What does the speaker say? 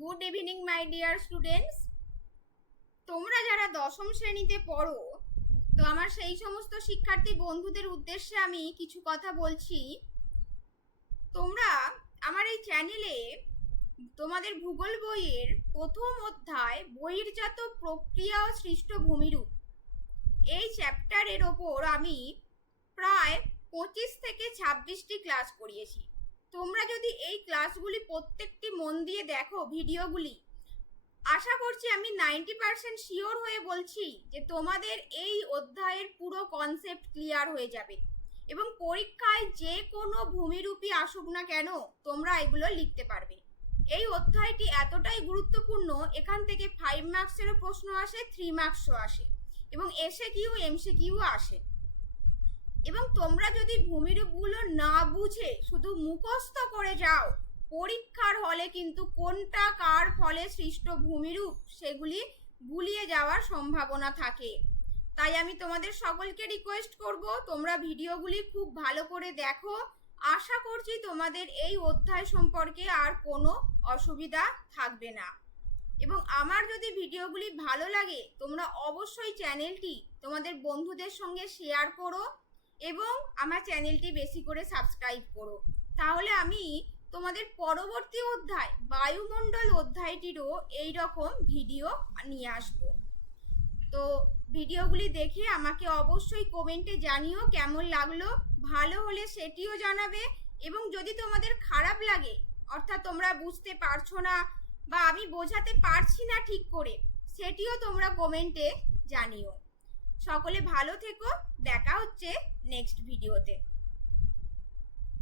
Good evening my dear students. তোমরা যারা দশম শ্রেণীতে পড়ো, তো আমার সেই সমস্ত শিক্ষার্থী বন্ধুদের উদ্দেশ্যে আমি কিছু কথা বলছি। তোমরা আমার এই চ্যানেলে তোমাদের ভূগোল বইয়ের প্রথম অধ্যায় বহির্জাত প্রক্রিয়া ও সৃষ্ট ভূমিরূপ এই চ্যাপ্টারের ওপর আমি প্রায় 25 থেকে 26টি ক্লাস করিয়েছি। তোমরা যদি এই ক্লাসগুলি প্রত্যেকটি মন দিয়ে দেখো ভিডিওগুলি, আশা করছি আমি 90% শিওর হয়ে বলছি যে তোমাদের এই অধ্যায়ের পুরো কনসেপ্ট ক্লিয়ার হয়ে যাবে এবং পরীক্ষায় যে কোনো ভূমিরূপই আসুক না কেন তোমরা এগুলো লিখতে পারবে। এই অধ্যায়টি এতটাই গুরুত্বপূর্ণ, এখান থেকে 5 মার্কসেরও প্রশ্ন আসে, 3 মার্কসও আসে এবং এসএকিউ এমসিকিউ আসে। এবং তোমরা যদি ভূমিরূপগুলো না বুঝে শুধু মুখস্থ করে যাও, পরীক্ষার হলে কিন্তু কোনটা কার ফলে সৃষ্ট ভূমিরূপ সেগুলি গুলিয়ে যাওয়ার সম্ভাবনা থাকে। তাই আমি তোমাদের সকলকে রিকোয়েস্ট করব, তোমরা ভিডিওগুলি খুব ভালো করে দেখো। আশা করছি তোমাদের এই অধ্যায় সম্পর্কে আর কোনো অসুবিধা থাকবে না। এবং আমার যদি ভিডিওগুলি ভালো লাগে তোমরা অবশ্যই চ্যানেলটি তোমাদের বন্ধুদের সঙ্গে শেয়ার করো এবং আমার চ্যানেলটি বেশি করে সাবস্ক্রাইব করো। তাহলে আমি তোমাদের পরবর্তী অধ্যায় বায়ুমণ্ডল অধ্যায়টিরও এইরকম ভিডিও নিয়ে আসবো। তো ভিডিওগুলি দেখে আমাকে অবশ্যই কমেন্টে জানিও কেমন লাগলো। ভালো হলে সেটিও জানাবে এবং যদি তোমাদের খারাপ লাগে, অর্থাৎ তোমরা বুঝতে পারছো না বা আমি বোঝাতে পারছি না ঠিক করে, সেটিও তোমরা কমেন্টে জানিও। সকলে ভালো থেকো, দেখা হচ্ছে নেক্সট ভিডিওতে।